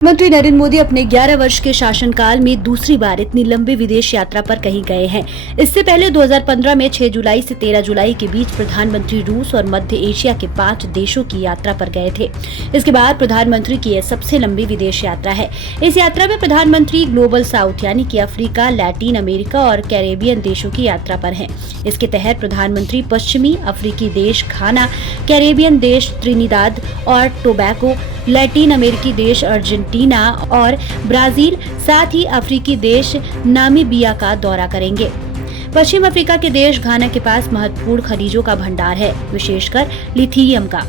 प्रधानमंत्री नरेंद्र मोदी अपने 11 वर्ष के शासनकाल में दूसरी बार इतनी लंबी विदेश यात्रा पर कहीं गए हैं। इससे पहले 2015 में 6 जुलाई से 13 जुलाई के बीच प्रधानमंत्री रूस और मध्य एशिया के 5 देशों की यात्रा पर गए थे। इसके बाद प्रधानमंत्री की यह सबसे लंबी विदेश यात्रा है। इस यात्रा में प्रधानमंत्री ग्लोबल साउथ यानी कि अफ्रीका, लैटिन अमेरिका और कैरेबियन देशों की यात्रा पर हैं। इसके तहत प्रधानमंत्री पश्चिमी अफ्रीकी देश घाना, कैरेबियन देश त्रिनिदाद और टोबैगो, लैटिन अमेरिकी देश अर्जेंटीना और ब्राजील, साथ ही अफ्रीकी देश नामीबिया का दौरा करेंगे। पश्चिम अफ्रीका के देश घाना के पास महत्वपूर्ण खनिजों का भंडार है, विशेषकर लिथियम का।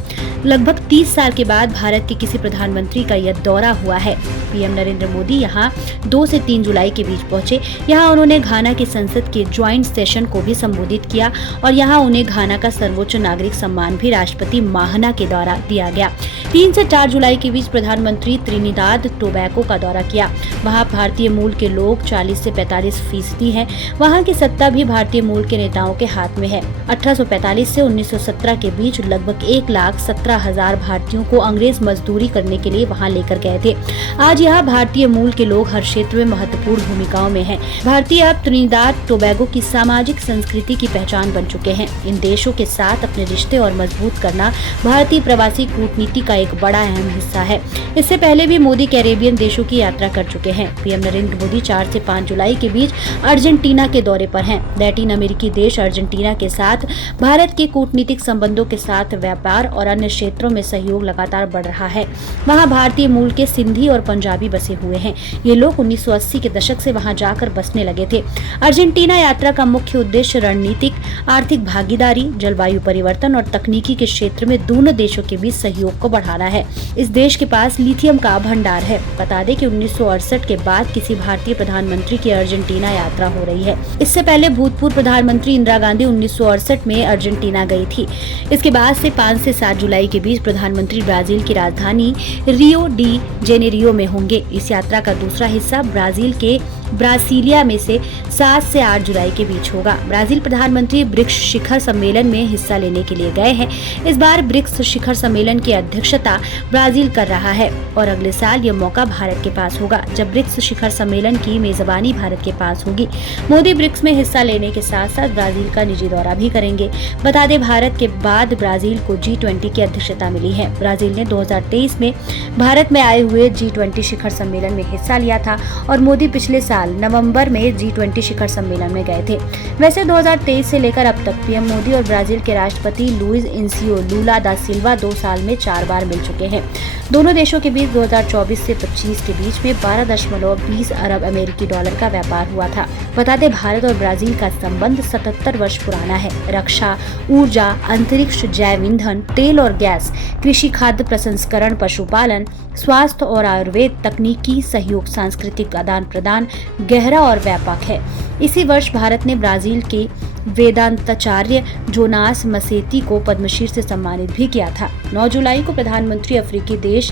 लगभग 30 साल के बाद भारत के किसी प्रधानमंत्री का यह दौरा हुआ है। पीएम नरेंद्र मोदी यहां 2 से 3 जुलाई के बीच पहुंचे। यहां उन्होंने घाना की संसद के ज्वाइंट सेशन को भी संबोधित किया और यहां उन्हें घाना का सर्वोच्च नागरिक सम्मान भी राष्ट्रपति माहाना के द्वारा दिया गया। 3 से 4 जुलाई के बीच प्रधानमंत्री त्रिनिदाद टोबैगो का दौरा किया। वहां भारतीय मूल के लोग 40 से 45% हैं। वहां की सत्ता भी भारतीय मूल के नेताओं के हाथ में है। 1845 से 1917 के बीच लगभग 1,17,000 भारतीयों को अंग्रेज मजदूरी करने के लिए वहां लेकर गए थे। आज यहाँ भारतीय मूल के लोग हर क्षेत्र में महत्वपूर्ण भूमिकाओं में हैं। भारतीय अब त्रिनिदाद टोबैगो की सामाजिक संस्कृति की पहचान बन चुके हैं। इन देशों के साथ अपने रिश्ते और मजबूत करना भारतीय प्रवासी कूटनीति का एक बड़ा अहम हिस्सा है। इससे पहले भी मोदी कैरेबियन देशों की यात्रा कर चुके हैं। पीएम नरेंद्र मोदी 4 से 5 जुलाई के बीच अर्जेंटीना के दौरे पर हैं। लैटिन अमेरिकी देश अर्जेंटीना के साथ भारत के कूटनीतिक संबंधों के साथ व्यापार और अन्य क्षेत्रों में सहयोग लगातार बढ़ रहा है। वहाँ भारतीय मूल के सिंधी और पंजाबी बसे हुए हैं। ये लोग 1980 के दशक से वहाँ जाकर बसने लगे थे। अर्जेंटीना यात्रा का मुख्य उद्देश्य रणनीतिक, आर्थिक भागीदारी, जलवायु परिवर्तन और तकनीकी के क्षेत्र में दोनों देशों के बीच सहयोग को बढ़ाना है। इस देश के पास लिथियम का भंडार है। बता दें कि 1968 के बाद किसी भारतीय प्रधानमंत्री की अर्जेंटीना यात्रा हो रही है। इससे पहले भूतपूर्व प्रधानमंत्री इंदिरा गांधी 1968 में अर्जेंटीना गई थी। इसके बाद से 5 से 7 जुलाई के बीच प्रधानमंत्री ब्राजील की राजधानी रियो डी जेनेरियो में होंगे। इस यात्रा का दूसरा हिस्सा ब्राजील के ब्रासिलिया में से 7 से 8 जुलाई के बीच होगा। ब्राजील प्रधानमंत्री ब्रिक्स शिखर सम्मेलन में हिस्सा लेने के लिए गए हैं। इस बार ब्रिक्स शिखर सम्मेलन की अध्यक्षता ब्राजील कर रहा है और अगले साल यह मौका भारत के पास होगा, जब ब्रिक्स शिखर सम्मेलन की मेजबानी भारत के पास होगी। मोदी ब्रिक्स में हिस्सा लेने के साथ साथ ब्राजील का निजी दौरा भी करेंगे। बता दें, भारत के बाद ब्राजील को G20 की अध्यक्षता मिली है। ब्राजील ने 2023 में भारत में आए हुए G20 शिखर सम्मेलन में हिस्सा लिया था और मोदी पिछले साल नवंबर में G20 शिखर सम्मेलन में गए थे। वैसे 2023 से लेकर अब तक पीएम मोदी और ब्राजील के राष्ट्रपति लुइस इनासियो लुला दा सिल्वा 2 साल में 4 बार मिल चुके हैं। दोनों देशों के बीच 2024 से 25 के बीच में 12.20 अरब अमेरिकी डॉलर का व्यापार हुआ था। बता दें, भारत और ब्राजील का संबंध 77 वर्ष पुराना है। रक्षा, ऊर्जा, अंतरिक्ष, जैव ईंधन, तेल और गैस, कृषि, खाद्य प्रसंस्करण, पशुपालन, स्वास्थ्य और आयुर्वेद, तकनीकी सहयोग, सांस्कृतिक आदान प्रदान गहरा और व्यापक है। इसी वर्ष भारत ने ब्राजील के वेदांताचार्य जोनास मसेती को पद्मश्री से सम्मानित भी किया था। 9 जुलाई को प्रधानमंत्री अफ्रीकी देश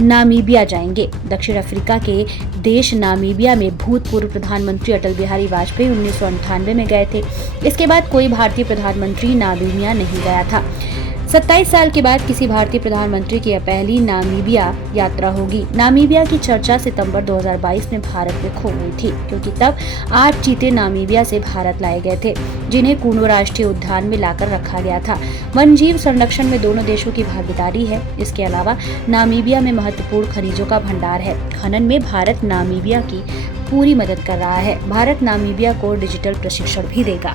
नामीबिया जाएंगे। दक्षिण अफ्रीका के देश नामीबिया में भूतपूर्व प्रधानमंत्री अटल बिहारी वाजपेयी 1998 में गए थे। इसके बाद कोई भारतीय प्रधानमंत्री नामीबिया नहीं गया था। 27 साल के बाद किसी भारतीय प्रधानमंत्री की यह पहली नामीबिया यात्रा होगी। नामीबिया की चर्चा सितंबर 2022 में भारत में खो गई थी, क्योंकि तब 8 चीते नामीबिया से भारत लाए गए थे, जिन्हें कूनो राष्ट्रीय उद्यान में लाकर रखा गया था। वन्यजीव संरक्षण में दोनों देशों की भागीदारी है। इसके अलावा नामीबिया में महत्वपूर्ण खनिजों का भंडार है। खनन में भारत नामीबिया की पूरी मदद कर रहा है। भारत नामीबिया को डिजिटल प्रशिक्षण भी देगा।